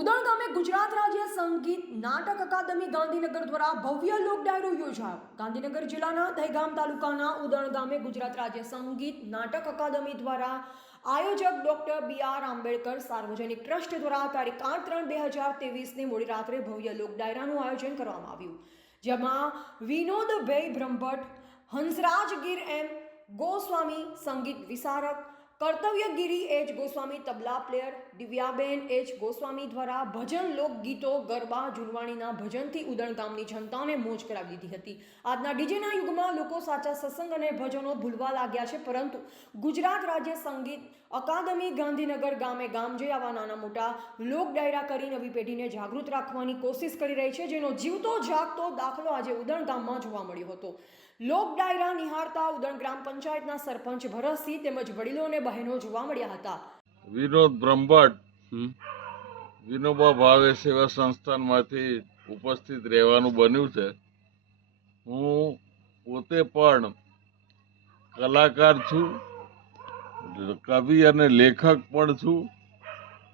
ઉદણ ગામે ગુજરાત રાજ્ય સંગીત નાટક અકાદમી ગાંધીનગર દ્વારા ભવ્ય લોક ડાયરો યોજાયો. ગાંધીનગર જિલ્લાના દહેગામ તાલુકાના ઉદણ ગામે ગુજરાત રાજ્ય સંગીત નાટક અકાદમી દ્વારા આયોજક ડોક્ટર બી આર આંબેડકર સાર્વજનિક ટ્રસ્ટ દ્વારા તારીખ આઠ ત્રણ બે હજાર ત્રેવીસની મોડી રાત્રે ભવ્ય લોક ડાયરાનું આયોજન કરવામાં આવ્યું. જેમાં વિનોદભાઈ બ્રહ્મભટ્ટ હંસરાજ ગીર એમ ગોસ્વામી, સંગીત વિશારદ Kartavyagiri H Goswami tabla player Divyaben H Goswami દ્વારા ભજન લોકગીતો ગરબા જુનવાણીના ભજનથી ઉદણ ગામની જનતાને મોજ કરાવી દીધી હતી. આજના ડીજેના યુગમાં લોકો સાચા સત્સંગ અને ભજનો ભૂલવા લાગ્યા છે, પરંતુ ગુજરાત રાજ્ય સંગીત અકાદમી ગાંધીનગર ગામે ગામ જઈ આવા નાના મોટા લોક ડાયરા કરી નવી પેઢીને જાગૃત રાખવાની કોશિશ કરી રહી છે, જેનો જીવતો જાગતો દાખલો આજે ઉદણ ગામમાં જોવા મળ્યો હતો. લોક ડાયરા નિહાળતા ઉદણ ગ્રામ પંચાયતના સરપંચ ભરતસિંહ તેમજ વડીલો અને બહેનો જોવા મળ્યા હતા. વિનોદ બ્રહ્મભટ્ટ વિનોબા ભાવે સેવા સંસ્થાનમાંથી ઉપસ્થિત રહેવાનું બન્યું છે. હું પોતે પણ કલાકાર છું કવિ અને લેખક પણ છું.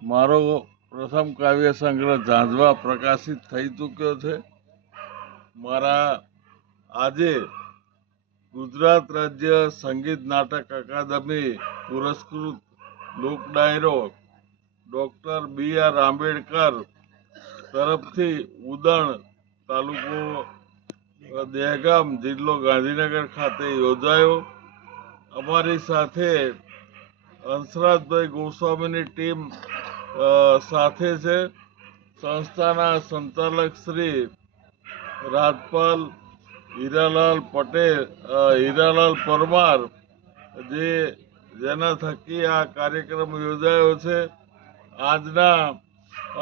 મારો પ્રથમ કાવ્ય સંગ્રહ ઝાંઝવા પ્રકાશિત થઈ ચૂક્યો છે. મારા આજે ગુજરાત રાજ્ય સંગીત નાટક અકાદમી પુરસ્કૃત લોક ડાયરો ડૉક્ટર બી આર આંબેડકર તરફથી ઉદણ તાલુકો દહેગામ જિલ્લો ગાંધીનગર ખાતે યોજાયો. અમારી સાથે હંસરાજભાઈ ગોસ્વામીની ટીમ સાથે છે. સંસ્થાના સંચાલક શ્રી રાજપાલ હીરાલાલ પટેલ હીરાલાલ પરમાર, જે જેના થકી આ કાર્યક્રમ યોજાયો છે. આજના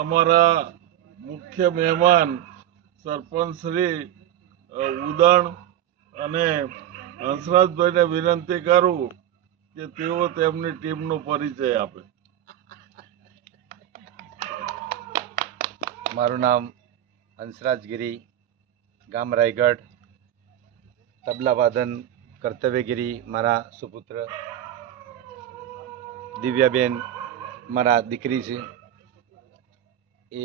અમારા મુખ્ય મહેમાન સરપંચ શ્રી ઉદણ અને હંસરાજભાઈને વિનંતી કરું કે તેઓ તેમની ટીમનો પરિચય આપે. મારું નામ હંસરાજગીરી, ગામ રાયગઢ. તબલા વાદન કર્તવ્યગીરી મારા સુપુત્ર દિવ્યાબેન મારા દીકરી છે. એ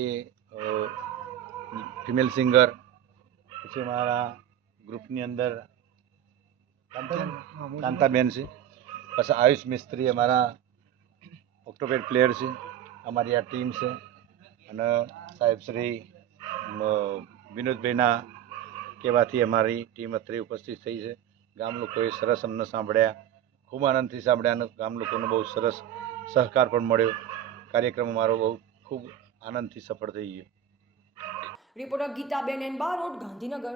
ફિમેલ સિંગર. પછી મારા ગ્રુપની અંદર કાંતાબેન છે. પછી આયુષ મિસ્ત્રી અમારા ઓક્ટોપેડ પ્લેયર છે. અમારી આ ટીમ છે. અને સાહેબ શ્રી વિનોદભાઈના કહેવાથી અમારી ટીમ અત્રે ઉપસ્થિત થઈ છે. ગામ લોકોએ સરસ અમને સાંભળ્યા. ખૂબ આનંદથી સાંભળ્યા અને ગામ લોકોનો બહુ સરસ સહકાર પણ મળ્યો. કાર્યક્રમ અમારો બહુ ખૂબ આનંદથી સફળ થઈ ગયો. Reporter Geetaben N Barot, Gandhinagar.